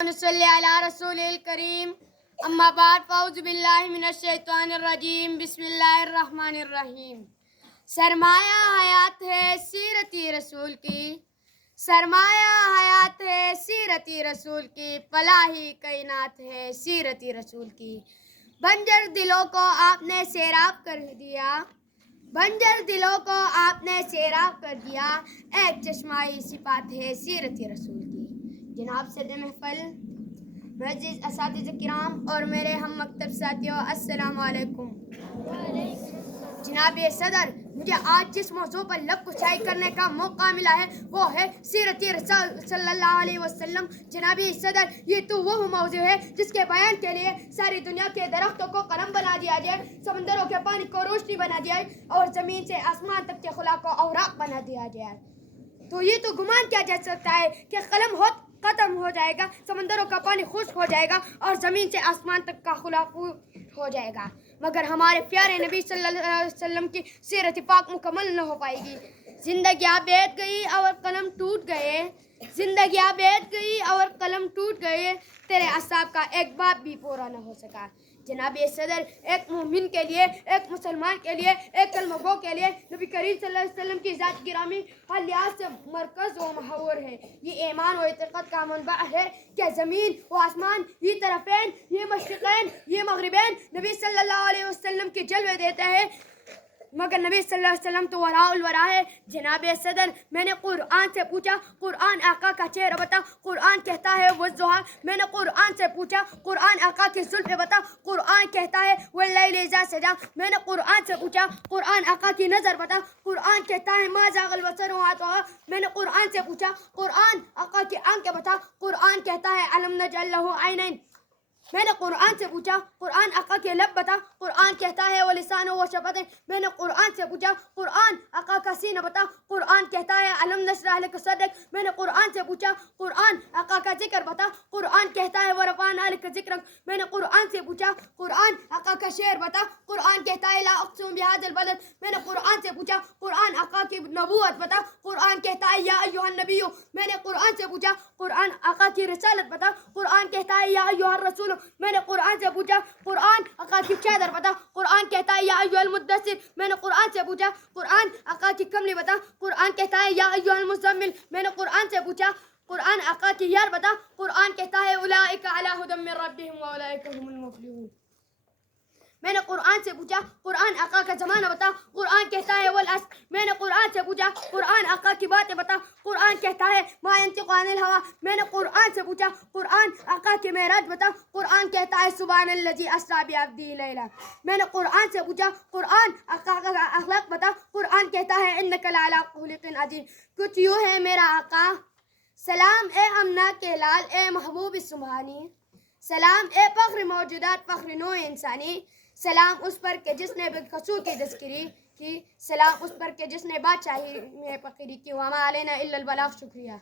نصلی علی رسول الکریم اما بعد فاعوذ باللہ من الشیطان الرجیم بسم اللہ الرحمن الرحیم۔ سرمایہ حیات ہے سیرتی رسول کی، سرمایہ حیات ہے سیرتی رسول کی، فلاحی کائنات ہے سیرتی رسول کی۔ بنجر دلوں کو آپ نے سیراب کر دیا، بنجر دلوں کو آپ نے سیراب کر دیا، ایک چشمائی صفات ہے سیرتی رسول کی۔ جناب صدر محفل، معزز اساتذہ کرام اور میرے ہم مکتب ساتھیوں، السلام علیکم۔ جناب صدر، مجھے آج جس موضوع پر لب کشائی کرنے کا موقع ملا ہے وہ ہے سیرت رسول صلی اللہ علیہ وسلم۔ جناب صدر، یہ تو وہ موضوع ہے جس کے بیان کے لیے ساری دنیا کے درختوں کو قلم بنا دیا جائے، سمندروں کے پانی کو روشنی بنا دیا جائے اور زمین سے آسمان تک کے خلا کو اوراق بنا دیا جائے، تو یہ تو گمان کیا جا سکتا ہے کہ قلم ختم ہو جائے گا، سمندروں کا پانی خشک ہو جائے گا اور زمین سے آسمان تک کا خلا ہو جائے گا، مگر ہمارے پیارے نبی صلی اللہ علیہ وسلم کی سیرت پاک مکمل نہ ہو پائے گی۔ زندگیاں بیت گئی اور قلم ٹوٹ گئے، زندگیاں بیت گئی اور قلم ٹوٹ گئے، تیرے اصحاب کا ایک باب بھی پورا نہ ہو سکا۔ جناب صدر، ایک مومن کے لیے، ایک مسلمان کے لیے، ایک کلمہ گو کے لیے نبی کریم صلی اللہ علیہ وسلم کی ذات گرامی ہر لحاظ سے مرکز و محور ہے۔ یہ ایمان و اعتقاد کا منبع ہے کہ زمین و آسمان، یہ طرفین، یہ مشرقین، یہ مغربین نبی صلی اللہ علیہ وسلم کی جلوے دیتے ہیں، مگر نبی صلی اللہ علیہ وسلم تو وراء الورا ہے۔ جناب صدر، میں نے قرآن سے پوچھا، قرآن آقا کا چہرہ بتا، قرآن کہتا ہے والضحیٰ۔ میں نے قرآن سے پوچھا، قرآن آقا کی زلفیں بتا، قرآن کہتا ہے واللیل اذا سجا۔ میں نے قرآن سے پوچھا، قرآن آقا کی نظر بتا، قرآن کہتا ہے ما زاغ البصر وما طغى۔ میں نے قرآن سے پوچھا، قرآن آقا کی آنکھیں بتا، قرآن کہتا ہے الم نجعل لہ عینین۔ میں نے قرآن سے پوچھا، قرآن آقا کے لب بتا، قرآن کہتا ہے وَلِسَانًا وَشَفَتَيْنِ۔ میں نے قرآن سے پوچھا، قرآن آقا کا سینہ بتا، قرآن کہتا ہے الم نشرح لک صدرک۔ میں نے قرآن سے پوچھا، قرآن آقا کا ذکر بتا، قرآن کہتا ہے وَرَفَعْنَا لَكَ ذِکْرَک۔ میں نے قرآن سے پوچھا، قرآن آقا کا شعر بتا، قرآن کہتا ہے لا اقسم بہذا البلد۔ میں نے قرآن سے پوچھا، قرآن آقا کی نبوت بتا، قرآن کہتا ہے یا ایھا النبی۔ میں نے قرآن سے پوچھا، قرآن آقا کی رسالت بتا، قرآن کہتا ہے یا ایھا الرسول۔ میں نے قرآن سے پوچھا، قرآن آقا کی چادر بتا، قرآن کہتا ہے یا ایھا المدثر۔ میں نے قرآن سے پوچھا، قرآن آقا کی کملی بتا، قرآن کہتا ہے یا ایھا المزمل۔ میں نے قرآن سے پوچھا، قرآن آقا کی یار بتا، قرآن کہتا ہے اولئک علی ھدی من ربہم واولئک ھم المفلحون۔ میں نے قرآن سے پوچھا، قرآن آقا کا زمانہ بتا، قرآن کہتا ہے والعصر۔ میں نے قرآن سے پوچھا، قرآن آقا کی باتیں بتا، قرآن کہتا ہے ما ینطق عن الھویٰ۔ میں نے قرآن سے پوچھا، قرآن آقا کی معراج بتا، قرآن کہتا ہے سبحان الذی اسریٰ بعبدہ لیلا۔ میں نے قرآن سے پوچھا، قرآن آقا کا اخلاق بتا، قرآن کہتا ہے انک لعلی خلق عظیم۔ کچھ یوں ہے میرا آقا، سلام اے امنا کے لال، اے محبوب سبحانی، سلام اے فخر موجودات، فخر نوع انسانی، سلام اس پر کہ جس نے بے قصور کی تذکری کی، سلام اس پر کہ جس نے بادشاہی میں فقیری کی، وما علینا الا البلاغ۔ شکریہ۔